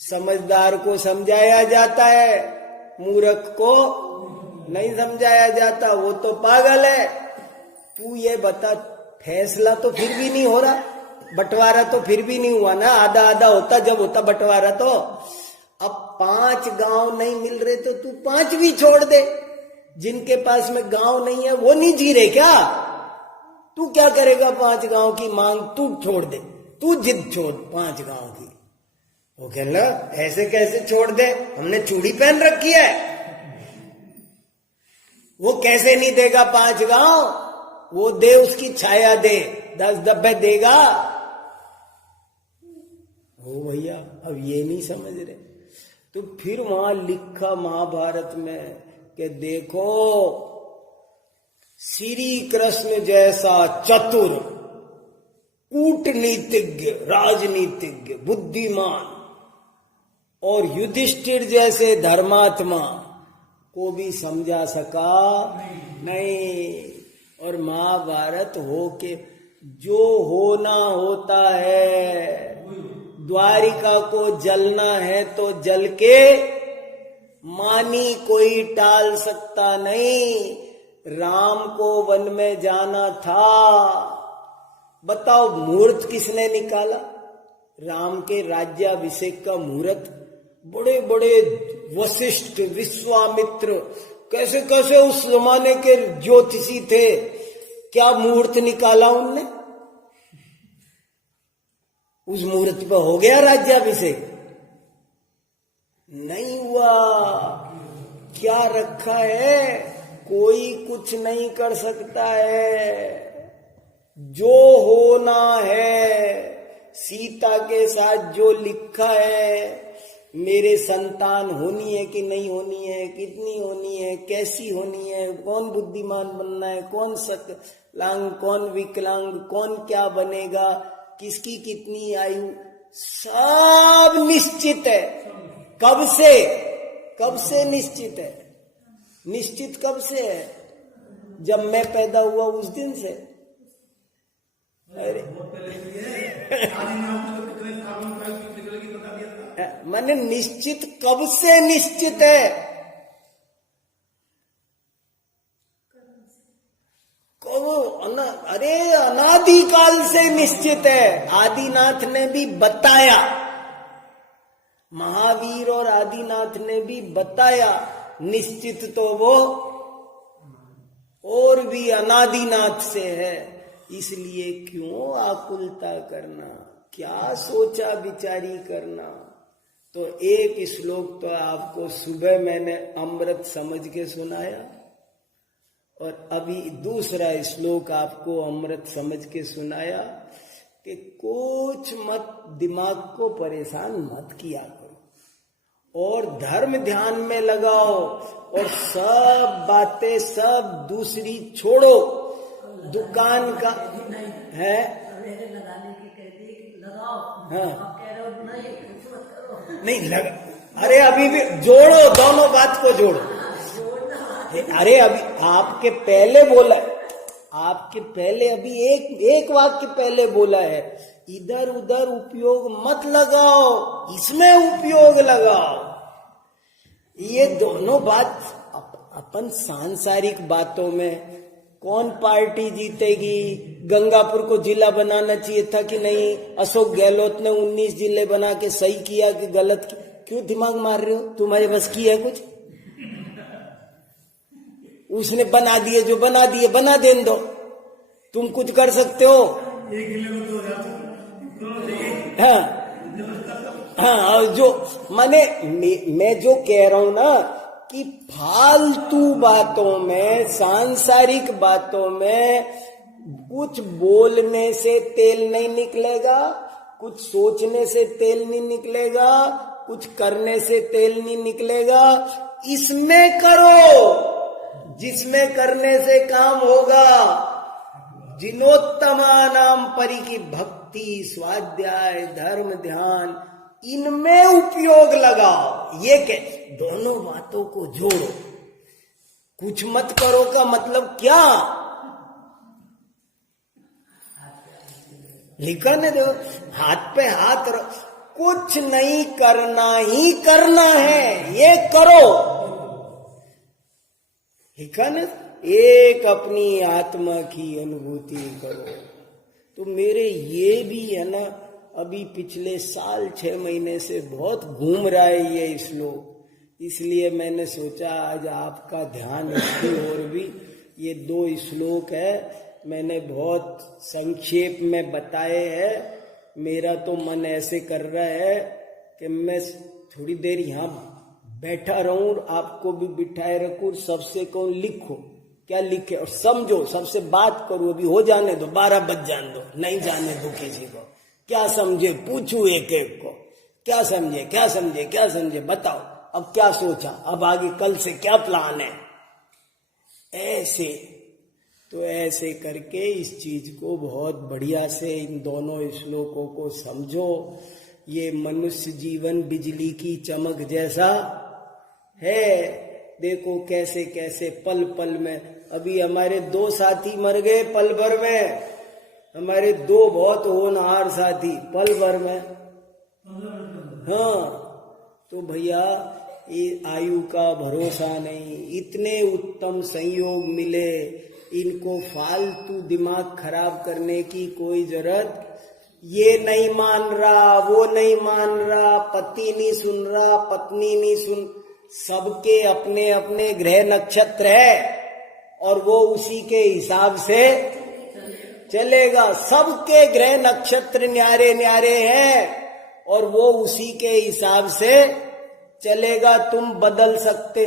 समझदार को समझाया जाता है, मूर्ख को नहीं समझाया जाता, वो तो पागल है। तू ये बता, फैसला तो फिर भी नहीं हो रहा, बंटवारा तो फिर भी नहीं हुआ ना, आधा आधा होता जब होता बंटवारा तो। अब 5 गांव नहीं मिल रहे तो तू 5 भी छोड़ दे। जिनके पास में गांव नहीं है वो नहीं जी रहे क्या? तू क्या करेगा? 5 गांव की मांग तू छोड़ दे, तू जिद छोड़ 5 गांव की। वो कह ला ऐसे कैसे छोड़ दे, हमने चूड़ी पहन रखी है। वो कैसे नहीं देगा 5 गांव? वो दे, उसकी छाया दे, 10 डब्बे देगा। ओ भैया अब ये नहीं समझ रहे। तो फिर वहां लिखा महाभारत में कि देखो, श्री कृष्ण जैसा चतुर, कूटनीतिज्ञ, राजनीतिज्ञ, बुद्धिमान, और युधिष्ठिर जैसे धर्मात्मा को भी समझा सका नहीं। और महाभारत हो के जो होना होता है, द्वारिका को जलना है तो जल के, मानी कोई टाल सकता नहीं। राम को वन में जाना था, बताओ मुहूर्त किसने निकाला? राम के राज्याभिषेक का मुहूर्त बड़े बड़े वशिष्ठ, विश्वामित्र, कैसे कैसे उस जमाने के ज्योतिषी थे, क्या मुहूर्त निकाला उनने? उस मुहूर्त पर हो गया राज्याभिषेक? नहीं हुआ। क्या रखा है? कोई कुछ नहीं कर सकता है। जो होना है, सीता के साथ जो लिखा है मेरे संतान होनी है कि नहीं होनी है, कितनी होनी है, कैसी होनी है, कौन बुद्धिमान बनना है, कौन सकलांग, कौन विकलांग, कौन क्या बनेगा, किसकी कितनी आयु, सब निश्चित है। कब से? कब से निश्चित है? निश्चित कब से है? जब मैं पैदा हुआ उस दिन से। अरे मैंने निश्चित कब से निश्चित है? अरे अनादिकाल से निश्चित है। आदिनाथ ने भी बताया, महावीर और आदिनाथ ने भी बताया, निश्चित तो वो और भी अनादिनाथ से है। इसलिए क्यों आकुलता करना, क्या सोचा विचारी करना। तो एक श्लोक तो आपको सुबह मैंने अमृत समझ के सुनाया, और अभी दूसरा श्लोक आपको अमृत समझ के सुनाया कि कुछ मत दिमाग को परेशान मत किया करो और धर्म ध्यान में लगाओ, और सब बातें सब दूसरी छोड़ो। दुकान का है हाँ नहीं लगा, अरे अभी भी जोड़ो, दोनों बात को जोड़ो। अरे अभी आपके पहले बोला है, आपके पहले अभी एक वाक्य पहले बोला है, इधर उधर उपयोग मत लगाओ, इसमें उपयोग लगाओ। ये दोनों बात अपन सांसारिक बातों में कौन पार्टी जीतेगी, गंगापुर को जिला बनाना चाहिए था कि नहीं, अशोक गहलोत ने 19 जिले बना के सही किया कि गलत किया, क्यों दिमाग मार रहे हो? तुम्हारे बस की है कुछ? उसने बना दिए, जो बना दिए बना देने दो, तुम कुछ कर सकते हो? हाँ हाँ, और जो माने मैं जो कह रहा हूं ना कि फालतू बातों में, सांसारिक बातों में कुछ बोलने से तेल नहीं निकलेगा, कुछ सोचने से तेल नहीं निकलेगा, कुछ करने से तेल नहीं निकलेगा। इसमें करो जिसमें करने से काम होगा। जिनोत्तमा नाम परि की भक्ति, स्वाध्याय, धर्म, ध्यान, इनमें उपयोग लगाओ। ये के दोनों बातों को जोड़ो। कुछ मत करो का मतलब क्या? लिखा नहीं दो, हाथ पे हाथ रखो, कुछ नहीं करना ही करना है, ये करो। लिखा ना, एक अपनी आत्मा की अनुभूति करो। तो मेरे ये भी है ना, अभी पिछले साल 6 महीने से बहुत घूम रहा है ये श्लोक, इसलिए मैंने सोचा आज आपका ध्यान इसकी ओर भी। ये 2 श्लोक है, मैंने बहुत संक्षेप में बताए हैं। मेरा तो मन ऐसे कर रहा है कि मैं थोड़ी देर यहाँ बैठा रहूं, आपको भी बिठाए रखूं, सबसे कहूं लिखो, क्या लिखे और समझो, सबसे बात करूं। अभी हो जाने दो, 12 बज जाने दो, नहीं जाने दो किसी को। क्या समझे पूछू एक एक को, क्या समझे क्या समझे क्या समझे, बताओ अब क्या सोचा, अब आगे कल से क्या प्लान है। ऐसे तो ऐसे करके इस चीज को बहुत बढ़िया से इन दोनों श्लोकों को समझो। ये मनुष्य जीवन बिजली की चमक जैसा है। देखो कैसे कैसे पल पल में, अभी हमारे 2 साथी मर गए पल भर में, हमारे 2 बहुत होनहार साथी पल भर में। हाँ तो भैया ये आयु का भरोसा नहीं, इतने उत्तम संयोग मिले, इनको फालतू दिमाग खराब करने की कोई जरूरत। ये नहीं मान रहा, वो नहीं मान रहा, पति नहीं सुन रहा, पत्नी नहीं सुन, सबके अपने अपने ग्रह नक्षत्र है और वो उसी के हिसाब से चलेगा। सबके ग्रह नक्षत्र न्यारे न्यारे हैं और वो उसी के हिसाब से चलेगा। तुम बदल सकते,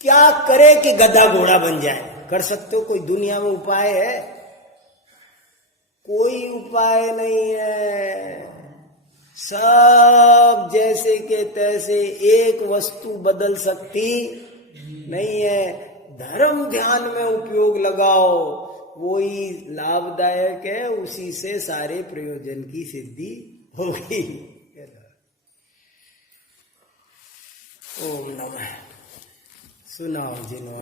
क्या करे कि गधा घोड़ा बन जाए? कर सकते हो? कोई दुनिया में उपाय है? कोई उपाय नहीं है। सब जैसे के तैसे एक वस्तु बदल सकती नहीं है। धर्म ध्यान में उपयोग लगाओ, वही लाभदायक है, उसी से सारे प्रयोजन की सिद्धि होगी। ओम नमः। सुनाओ जिन्होंने